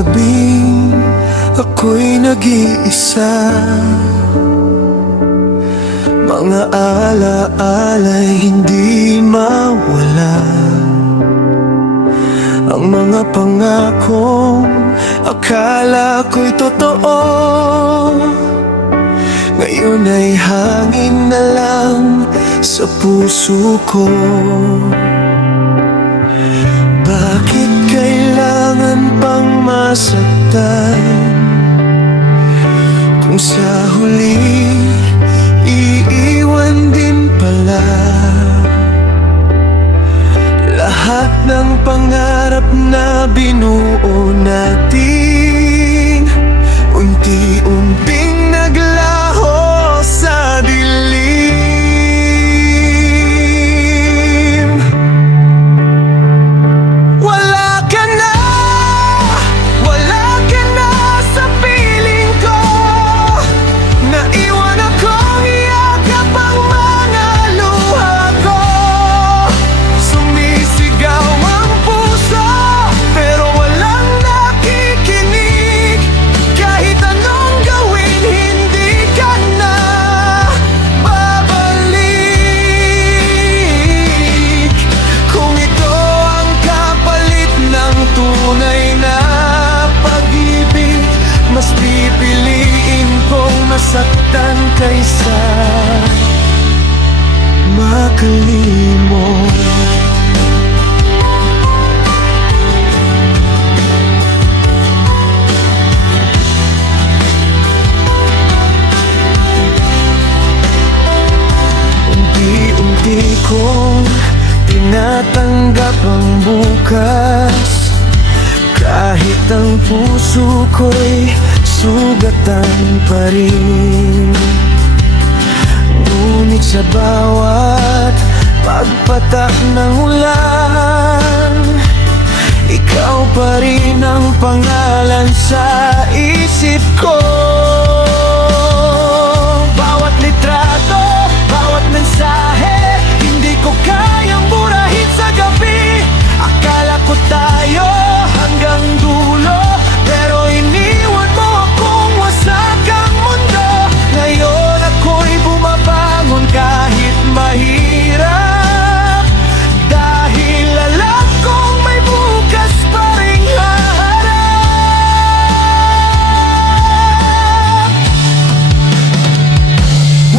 gabing ako'y nag-iisa, mga ala-ala'y hindi mawala. Ang mga pangakong akala ko'y totoo, ngayon ay hangin na lang sa puso ko. Bakit kailangan pang masaktan, kung sa huli iiwan din pala lahat ng pangarap na binuo natin, unti-unting naglaho sa dilim. Wala ka na sa piling ko, naiwan akong iyakap ang mga luha ko. Sumisigaw ang puso pero walang nakikinig, kahit anong gawin hindi ka na babalik. Kung ito ang kapalit ng tunay na pag-ibig, mas pipiliin kong masaktan kaysa makalimot. Unti-unti kong tinatanggap ang bukas, kahit ang puso ko'y sugatan pa rin. Ngunit sa bawat pagpatak ng ulan, ikaw pa rin ang pangalan sa isip ko. Bawat litrato, bawat mensahe, hindi ko kayang burahin sa gabi. Akala ko tayo hanggang dulo, pero iniwan mo akong wasak ang mundo. Ngayon ako'y bumabangon kahit mahirap, dahil alam kong may bukas pa ring haharap.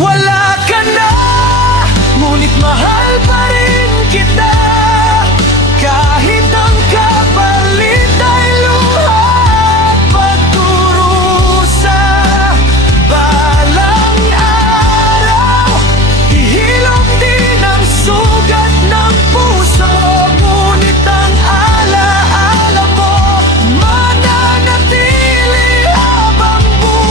Wala ka na, ngunit mahal pa rin kita, kahit ang kapalit ay luha at pagdurusa. Balang araw, ihilom din ang sugat ng puso, ngunit ang ala-ala mo mananatili habang paalam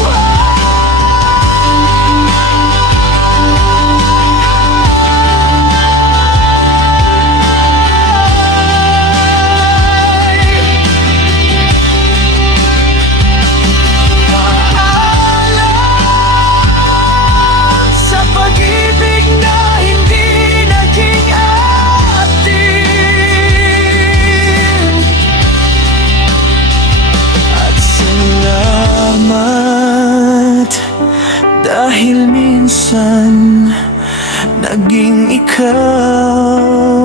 sa pag-ibig na hindi naging atin. At salamat, dahil minsan naging ikaw.